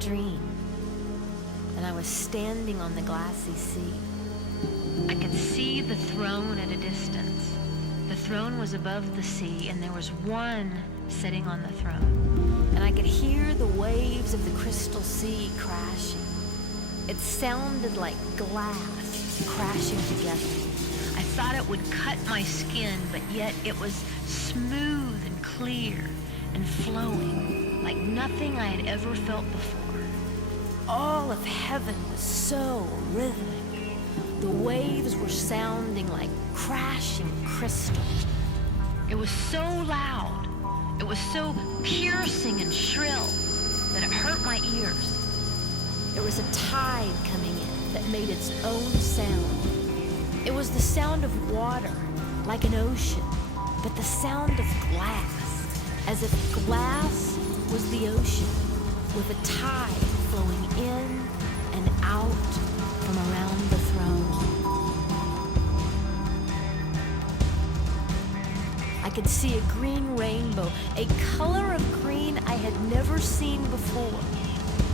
dream, and I was standing on the glassy sea. I could see the throne at a distance. The throne was above the sea, and there was one sitting on the throne. And I could hear the waves of the crystal sea crashing. It sounded like glass crashing together. I thought it would cut my skin, but yet it was smooth and clear and flowing like nothing I had ever felt before. All of heaven was so rhythmic. The waves were sounding like crashing crystal. It was so loud, it was so piercing and shrill that it hurt my ears. There was a tide coming in that made its own sound. It was the sound of water, like an ocean, but the sound of glass, as if glass was the ocean, with a tide flowing in and out from around the throne. I could see a green rainbow, a color of green I had never seen before,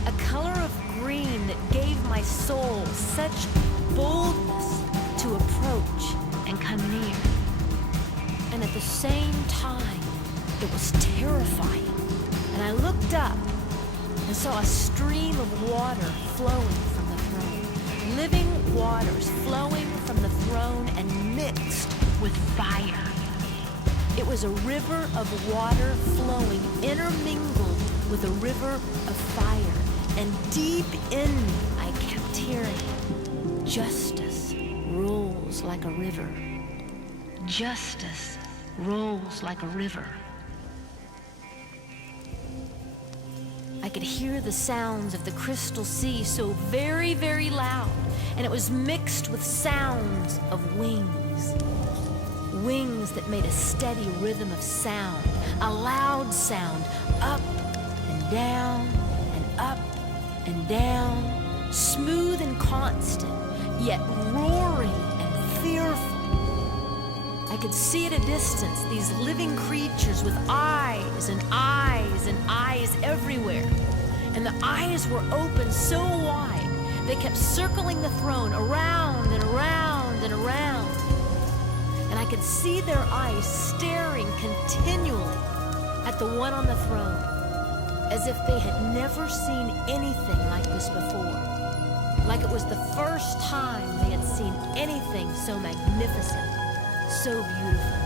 a color of green that gave my soul such boldness to approach and come near. And at the same time, it was terrifying. And I looked up and saw a stream of water flowing from the throne. Living waters flowing from the throne and mixed with fire. It was a river of water flowing, intermingled with a river of fire. And deep in me, I kept hearing, justice rolls like a river. Justice rolls like a river. I could hear the sounds of the crystal sea so very, very loud, and it was mixed with sounds of wings. Wings that made a steady rhythm of sound, a loud sound, up and down and up and down, smooth and constant, yet roaring and fearful. I could see at a distance these living creatures with eyes and eyes and eyes everywhere. And the eyes were open so wide, they kept circling the throne around and around and around. And I could see their eyes staring continually at the one on the throne, as if they had never seen anything like this before. Like it was the first time they had seen anything so magnificent, so beautiful.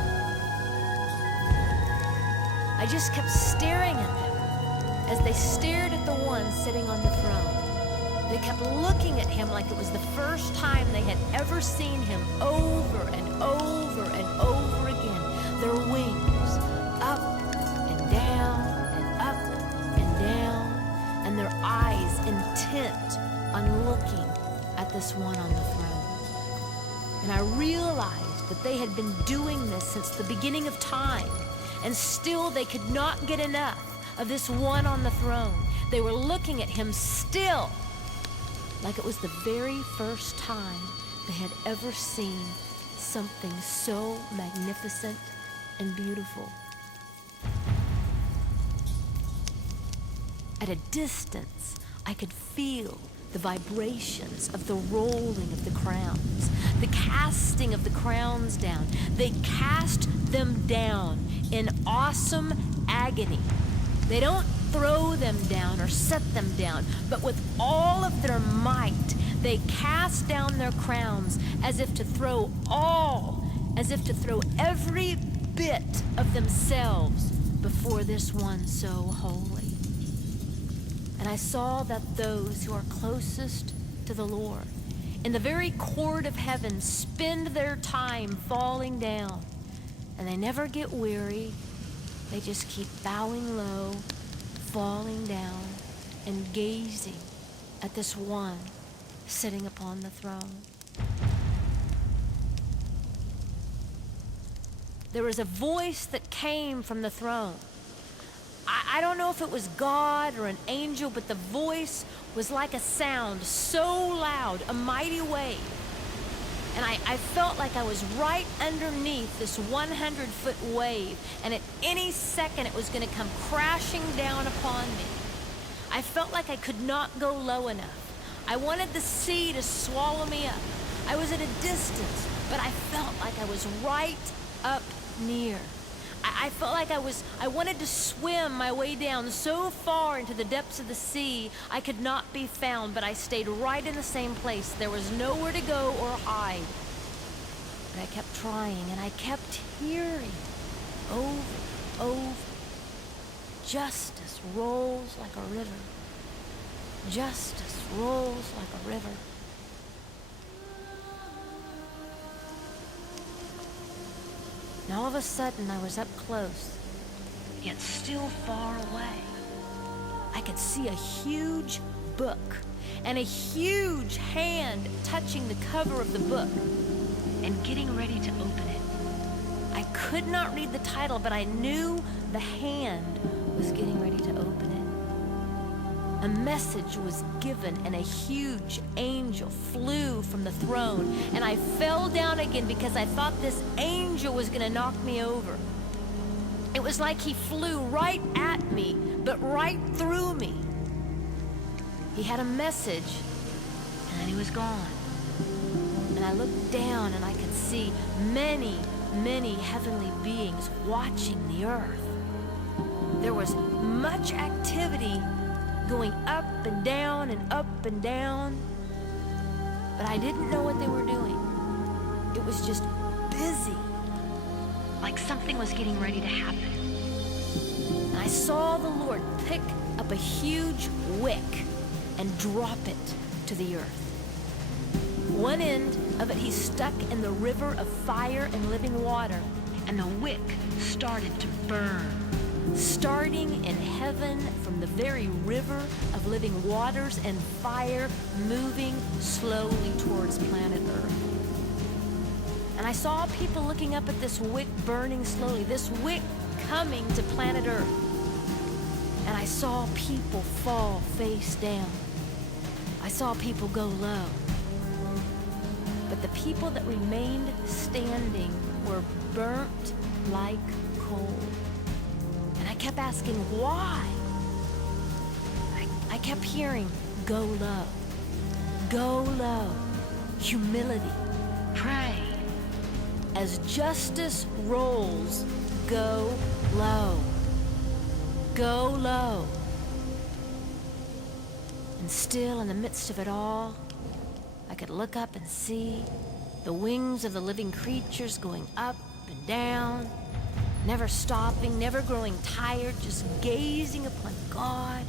I just kept staring at them as they stared at the one sitting on the throne. They kept looking at him like it was the first time they had ever seen him, over and over and over again. Their wings up and down and up and down, and their eyes intent on looking at this one on the throne. And I realized that they had been doing this since the beginning of time, and still they could not get enough of this one on the throne. They were looking at him still, like it was the very first time they had ever seen something so magnificent and beautiful. At a distance, I could feel the vibrations of the rolling of the crowns, the casting of the crowns down. They cast them down in awesome agony. They don't throw them down or set them down, but with all of their might, they cast down their crowns as if to throw every bit of themselves before this one so holy. And I saw that those who are closest to the Lord in the very court of heaven spend their time falling down, and they never get weary. They just keep bowing low, falling down, and gazing at this one sitting upon the throne. There was a voice that came from the throne. I don't know if it was God or an angel, but the voice was like a sound so loud, a mighty wave. And I felt like I was right underneath this 100-foot wave, and at any second it was going to come crashing down upon me. I felt like I could not go low enough. I wanted the sea to swallow me up. I was at a distance, but I felt like I was right up near. I felt like I wanted to swim my way down so far into the depths of the sea I could not be found, but I stayed right in the same place. There was nowhere to go or hide. But I kept trying, and I kept hearing over. Justice rolls like a river. Justice rolls like a river. And all of a sudden, I was up close, yet still far away. I could see a huge book and a huge hand touching the cover of the book and getting ready to open it. I could not read the title, but I knew the hand was getting ready to open it. A message was given, and a huge angel flew from the throne, and I fell down again because I thought this angel was going to knock me over. It was like he flew right at me, but right through me. He had a message, and then he was gone. And I looked down, and I could see many heavenly beings watching the earth. There was much activity going up and down and up and down, but I didn't know what they were doing. It was just busy, like something was getting ready to happen. And I saw the Lord pick up a huge wick and drop it to the earth. One end of it he stuck in the river of fire and living water, and the wick started to burn, starting in heaven from the very river of living waters and fire, moving slowly towards planet Earth. And I saw people looking up at this wick burning slowly, this wick coming to planet Earth. And I saw people fall face down. I saw people go low. But the people that remained standing were burnt like coal. And I kept asking, why? I kept hearing, go low, humility, pray. As justice rolls, go low. And still in the midst of it all, I could look up and see the wings of the living creatures going up and down, never stopping, never growing tired, just gazing upon God,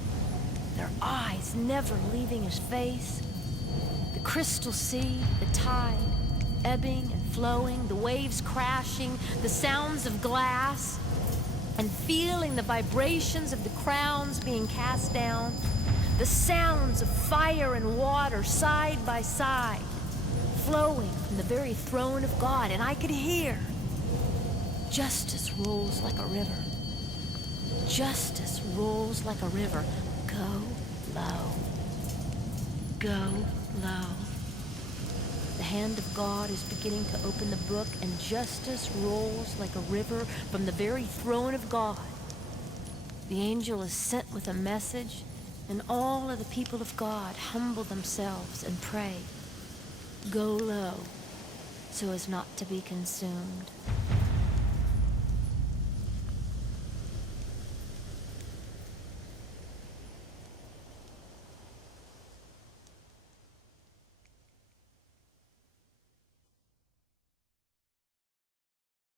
their eyes never leaving his face. The crystal sea, the tide, ebbing and flowing, the waves crashing, the sounds of glass, and feeling the vibrations of the crowns being cast down, the sounds of fire and water side by side, flowing from the very throne of God. And I could hear, justice rolls like a river. Justice rolls like a river. Go low. Go low. The hand of God is beginning to open the book, and justice rolls like a river from the very throne of God. The angel is sent with a message, and all of the people of God humble themselves and pray. Go low so as not to be consumed.